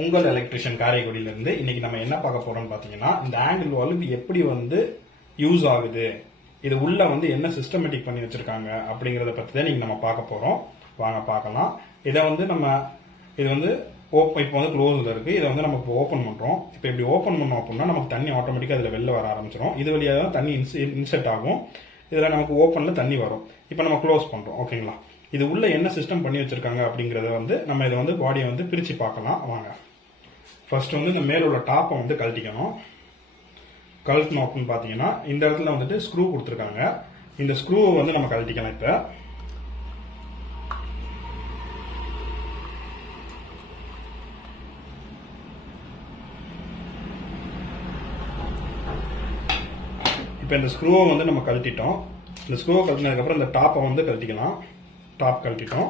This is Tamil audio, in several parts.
உங்கள் எலக்ட்ரிஷியன் காரைக்குடியிலேருந்து இன்னைக்கு நம்ம என்ன பார்க்க போறோம்னு பார்த்தீங்கன்னா இந்த ஆங்கிள் வால்வ் எப்படி வந்து யூஸ் ஆகுது? இது உள்ள வந்து என்ன சிஸ்டமேட்டிக் பண்ணி வச்சிருக்காங்க அப்படிங்கிறத பற்றி தான் நீங்கள் நம்ம பார்க்க போகிறோம் வாங்க பார்க்கலாம். இதை வந்து நம்ம இது வந்து ஓப்பன் இப்போ வந்து க்ளோஸில் இருக்குது இதை வந்து நம்ம இப்போ ஓப்பன் பண்ணுறோம் இப்போ இப்படி ஓப்பன் பண்ணோம் அப்படின்னா நமக்கு தண்ணி ஆட்டோமேட்டிக்காக அதில் வெளில வர ஆரம்பிச்சிடும் இது வழியாக தான் தண்ணி இன்செட் ஆகும். இதில் நமக்கு ஓப்பனில் தண்ணி வரும். இப்போ நம்ம க்ளோஸ் பண்ணுறோம் ஓகேங்களா இது உள்ள என்ன சிஸ்டம் பண்ணி வச்சிருக்காங்க அப்படிங்கறத வந்து நம்ம இதை வந்து பாடியை வந்து பிரிச்சு பார்க்கலாம். வாங்க. ஃபர்ஸ்ட் வந்து இந்த மேல உள்ள டாப்பை வந்து கழட்டிக்கணும். கழட்டணும் அப்படின்னு பார்த்தீங்கன்னா இந்த இடத்துல வந்துட்டு ஸ்க்ரூ கொடுத்துருக்காங்க. இந்த ஸ்க்ரூவை வந்து நம்ம கழட்டிக்கலாம் இப்போ. இப்போ இந்த ஸ்க்ரூவை வந்து நம்ம கழட்டிட்டோம். இந்த ஸ்க்ரூவை கழட்டினதுக்கப்புறம் இந்த டாப்பை வந்து கழட்டிக்கலாம். டாப் கழட்டிட்டோம்.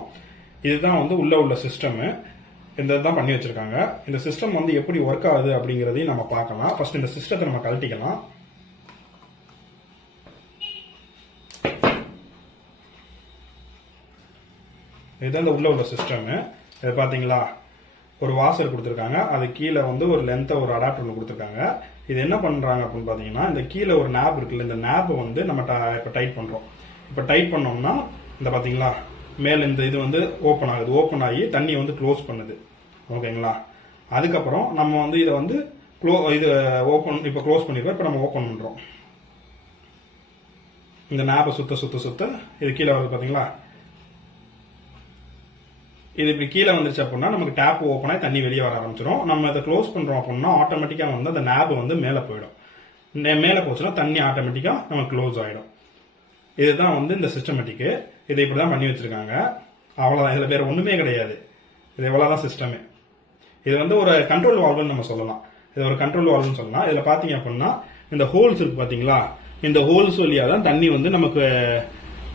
இதுதான் வந்து உள்ளே உள்ள சிஸ்டமு இந்த இதுதான் பண்ணி வச்சிருக்காங்க. இந்த சிஸ்டம் வந்து எப்படி ஒர்க் ஆகுது அப்படிங்கிறதையும் நம்ம பார்க்கலாம். ஃபஸ்ட் இந்த சிஸ்டத்தை நம்ம கழட்டிக்கலாம். இதுதான் இந்த உள்ளே உள்ள சிஸ்டமு இது பார்த்தீங்களா ஒரு வாசர் கொடுத்துருக்காங்க. அது கீழே வந்து ஒரு லென்த்தை ஒரு அடாப்டர் ஒன்று கொடுத்துருக்காங்க. இது என்ன பண்ணுறாங்க அப்படின்னு பார்த்தீங்கன்னா இந்த கீழே ஒரு நாப் இருக்குல்ல இந்த நாப்பை வந்து நம்ம ட- இப்போ டைட் பண்ணுறோம் இப்போ டைட் பண்ணோம்னா இந்த பார்த்தீங்களா மேலே இந்த இது வந்து ஓப்பன் ஆகுது. ஓப்பன் ஆகி தண்ணி வந்து க்ளோஸ் பண்ணுது. ஓகேங்களா? அதுக்கப்புறம் நம்ம வந்து இதை வந்து க்ளோ இது ஓப்பன் இப்போ க்ளோஸ் பண்ணிடுவோம் இப்போ நம்ம ஓப்பன் பண்ணுறோம் இந்த நாப்பை சுத்த சுத்த சுத்த இது கீழே வருது பார்த்தீங்களா இது இப்படி கீழே வந்துருச்சு அப்படின்னா நமக்கு டேப் ஓப்பன் ஆகி தண்ணி வெளியே வர ஆரம்பிச்சிடும் நம்ம இதை க்ளோஸ் பண்ணுறோம் அப்படின்னா ஆட்டோமேட்டிக்காக வந்து அந்த நேப் வந்து மேலே போயிடும். மேலே போச்சுன்னா தண்ணி ஆட்டோமேட்டிக்காக நமக்கு க்ளோஸ் ஆகிடும் இதுதான் வந்து இந்த சிஸ்டமேட்டிக்கு இதை இப்படி தான் பண்ணி வச்சுருக்காங்க. அவ்வளோதான் இதில் வேறு ஒன்றுமே கிடையாது. இது இவ்வளோதான் சிஸ்டமே இது வந்து ஒரு கண்ட்ரோல் வால்வ்னு நம்ம சொல்லலாம். இது ஒரு கண்ட்ரோல் வால்வ்னு சொல்லலாம். இதில் பார்த்தீங்க அப்படின்னா இந்த ஹோல்ஸ் இருக்கு பார்த்தீங்களா இந்த ஹோல்ஸ் வழியாக தான் தண்ணி வந்து நமக்கு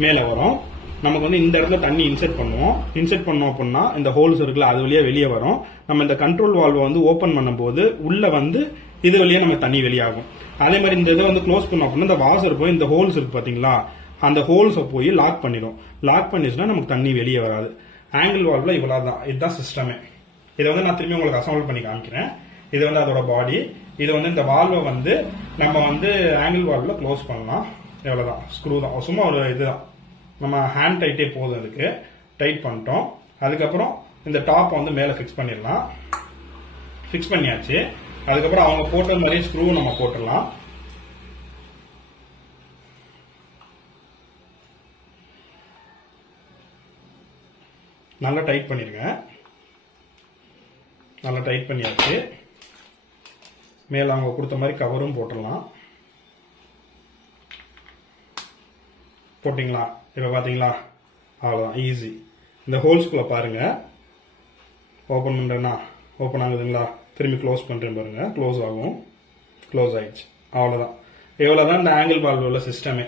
மேலே வரும். நமக்கு வந்து இந்த இடத்துல தண்ணி இன்செர்ட் பண்ணுவோம். இன்செர்ட் பண்ணோம் அப்படின்னா இந்த ஹோல்ஸ் இருக்குல்ல அது வழியா வெளியே வரும். நம்ம இந்த கண்ட்ரோல் வால்வை வந்து ஓப்பன் பண்ணும்போது உள்ளே வந்து இது வழியாக நம்ம தண்ணி வெளியாகும். அதே மாதிரி இந்த இதை வந்து க்ளோஸ் பண்ணோம் அப்படின்னா இந்த வாசர் போய் இந்த ஹோல்ஸ் இருக்கு பார்த்தீங்களா அந்த ஹோல்ஸை போய் லாக் பண்ணிடும் லாக் பண்ணிச்சுன்னா நமக்கு தண்ணி வெளியே வராது. ஆங்கிள் வால்வ்வில் இவ்வளோ தான் இதுதான் சிஸ்டமே இதை வந்து நான் திரும்பி உங்களுக்கு அசம்பிள் பண்ணி காமிக்கிறேன். இது வந்து அதோட பாடி இது வந்து இந்த வால்வை வந்து நம்ம வந்து ஆங்கிள் வால்வில் க்ளோஸ் பண்ணலாம். எவ்வளவுதான் ஸ்க்ரூ தான். சும்மா ஒரு இதுதான். நம்ம ஹேண்ட் டைட்டே போதும் அதுக்கு டைட் பண்ணிட்டோம். அதுக்கப்புறம் இந்த டாப் வந்து மேலே ஃபிக்ஸ் பண்ணிடலாம். ஃபிக்ஸ் பண்ணியாச்சு. அதுக்கப்புறம் அவங்க போட்ட மாதிரி ஸ்க்ரூ நம்ம போட்டுடலாம். நல்லா டைட் பண்ணிடுங்க நல்லா டைட் பண்ணியாச்சு. மேலே அவங்க கொடுத்த மாதிரி கவரும் போட்டுடலாம். போட்டிங்களா? இப்போ பார்த்தீங்களா அவ்வளோதான் ஈஸி இந்த ஹோல்ஸ்குள்ளே பாருங்கள் ஓப்பன் பண்ணுறேன்னா ஓப்பன் ஆகுதுங்களா? திரும்பி க்ளோஸ் பண்ணுறேன் பாருங்கள் க்ளோஸ் ஆகும். க்ளோஸ் ஆகிடுச்சு அவ்வளோதான் இவ்வளோதான் இந்த ஆங்கிள் பால்வ் உள்ள சிஸ்டமே